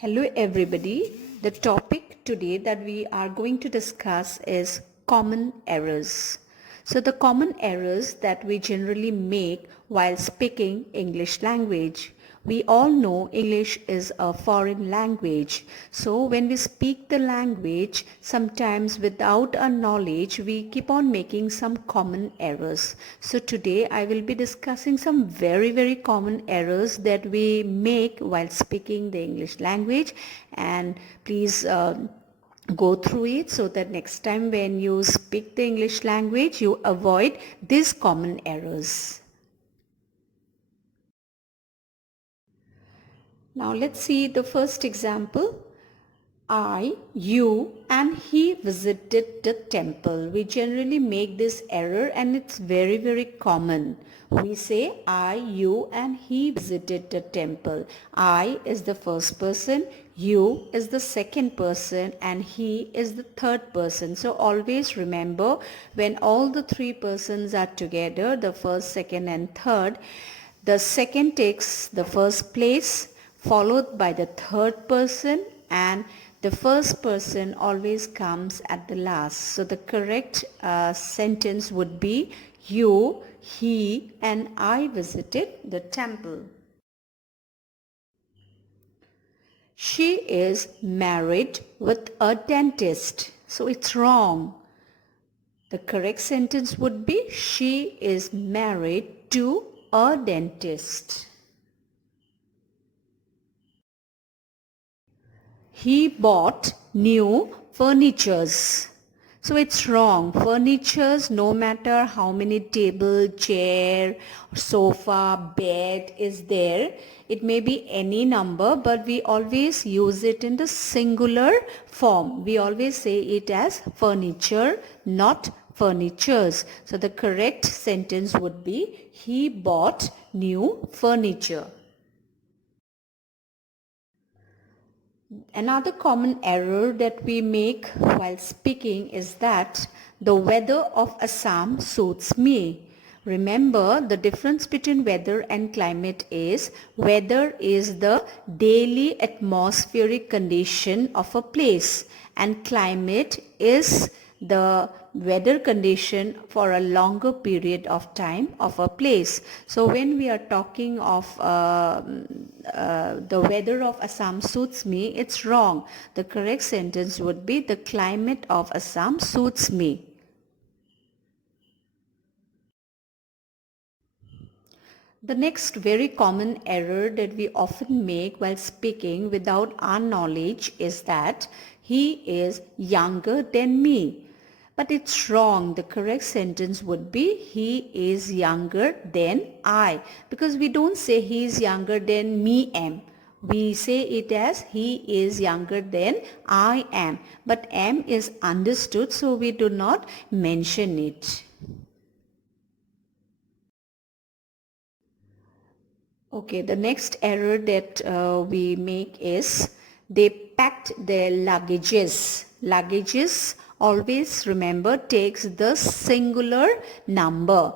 Hello everybody. The topic today that we are going to discuss is common errors. So the common errors that we generally make while speaking English language. We all know English is a foreign language. So when we speak the language, sometimes without our knowledge, we keep on making some common errors. So today I will be discussing some very common errors that we make while speaking the English language, and please go through it so that next time when you speak the English language, you avoid these common errors. Now let's see the first example. I, you and he visited the temple. We generally make this error and it's very common. We say I, you and he visited the temple. I is the first person, you is the second person and he is the third person. So always remember, when all the three persons are together, the first, second and third, the second takes the first place, followed by the third person, and the first person always comes at the last. So the correct sentence would be you, he and I visited the temple. She is married with a dentist. So it's wrong. The correct sentence would be she is married to a dentist. He bought new furnitures. So it's wrong. Furnitures, no matter how many table, chair, sofa, bed is there, it may be any number, but we always use it in the singular form. We always say it as furniture, not furnitures. So the correct sentence would be he bought new furniture. Another common error that we make while speaking is that the weather of Assam suits me. Remember, the difference between weather and climate is weather is the daily atmospheric condition of a place, and climate is the weather condition for a longer period of time of a place. So when we are talking of the weather of Assam suits me, it's wrong. The correct sentence would be the climate of Assam suits me. The next very common error that we often make while speaking without our knowledge is that he is younger than me. But it's wrong. The correct sentence would be he is younger than I, because we don't say he is younger than me am. We say it as he is younger than I am. But am is understood, so we do not mention it. Okay, the next error that we make is they packed their luggages. Luggages, always remember, takes the singular number.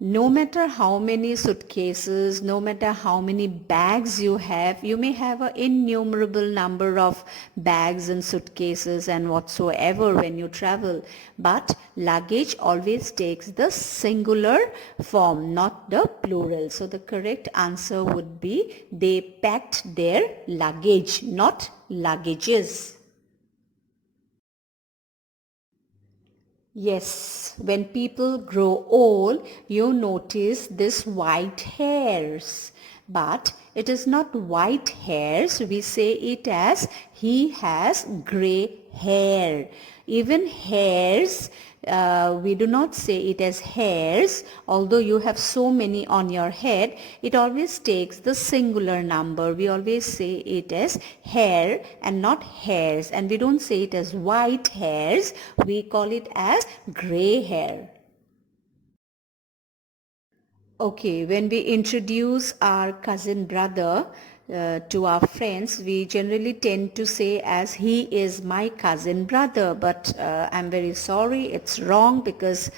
No matter how many suitcases, no matter how many bags you may have an innumerable number of bags and suitcases and whatsoever when you travel. But luggage always takes the singular form, not the plural. So the correct answer would be they packed their luggage, not luggages. Yes, when people grow old, you notice this white hairs. But it is not white hairs, we say it as he has grey hair. Even hairs, we do not say it as hairs. Although you have so many on your head, it always takes the singular number. We always say it as hair and not hairs. And we don't say it as white hairs. We call it as grey hair. Okay, when we introduce our cousin brother, to our friends, we generally tend to say as he is my cousin brother, but I'm very sorry, it's wrong, because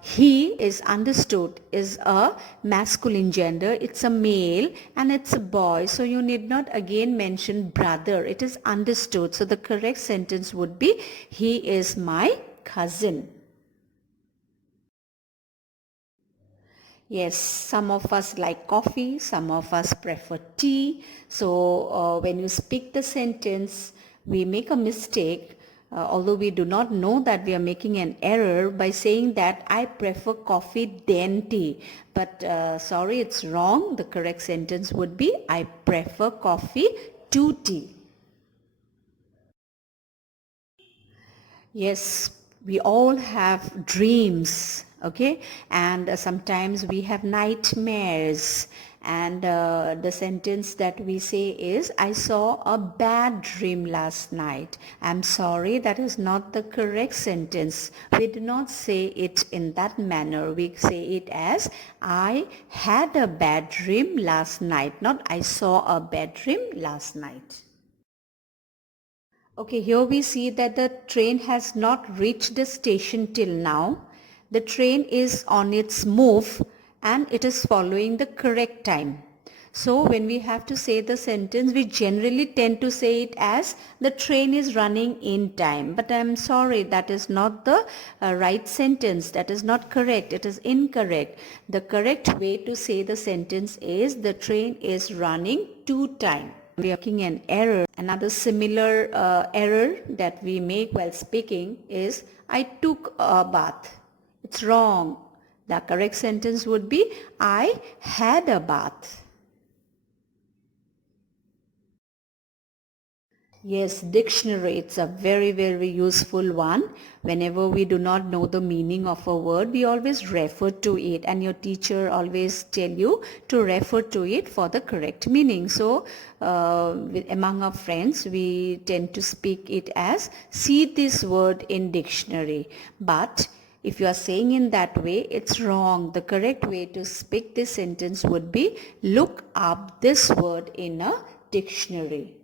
he is understood is a masculine gender, it's a male and it's a boy, so you need not again mention brother, it is understood. So the correct sentence would be he is my cousin. Yes, some of us like coffee, some of us prefer tea. So when you speak the sentence, we make a mistake, although we do not know that we are making an error by saying that I prefer coffee than tea. But sorry, it's wrong. The correct sentence would be I prefer coffee to tea. Yes, we all have dreams, okay? And sometimes we have nightmares. And the sentence that we say is, I saw a bad dream last night. I'm sorry, that is not the correct sentence. We do not say it in that manner. We say it as, I had a bad dream last night, not I saw a bad dream last night. Okay, here we see that the train has not reached the station till now. The train is on its move and it is following the correct time. So when we have to say the sentence, we generally tend to say it as the train is running in time. But I'm sorry, that is not the right sentence. That is not correct. It is incorrect. The correct way to say the sentence is the train is running to time. We are making an error. Another similar error that we make while speaking is I took a bath. It's wrong. The correct sentence would be I had a bath. Yes, dictionary, it's a very, very useful one. Whenever we do not know the meaning of a word, we always refer to it, and your teacher always tell you to refer to it for the correct meaning. So among our friends, we tend to speak it as see this word in dictionary. But if you are saying in that way, it's wrong. The correct way to speak this sentence would be look up this word in a dictionary.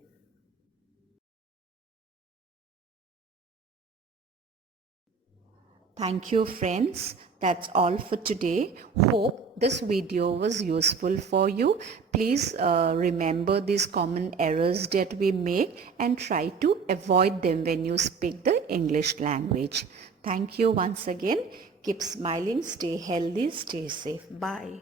Thank you, friends. That's all for today. Hope this video was useful for you. Please remember these common errors that we make and try to avoid them when you speak the English language. Thank you once again. Keep smiling, stay healthy, stay safe. Bye.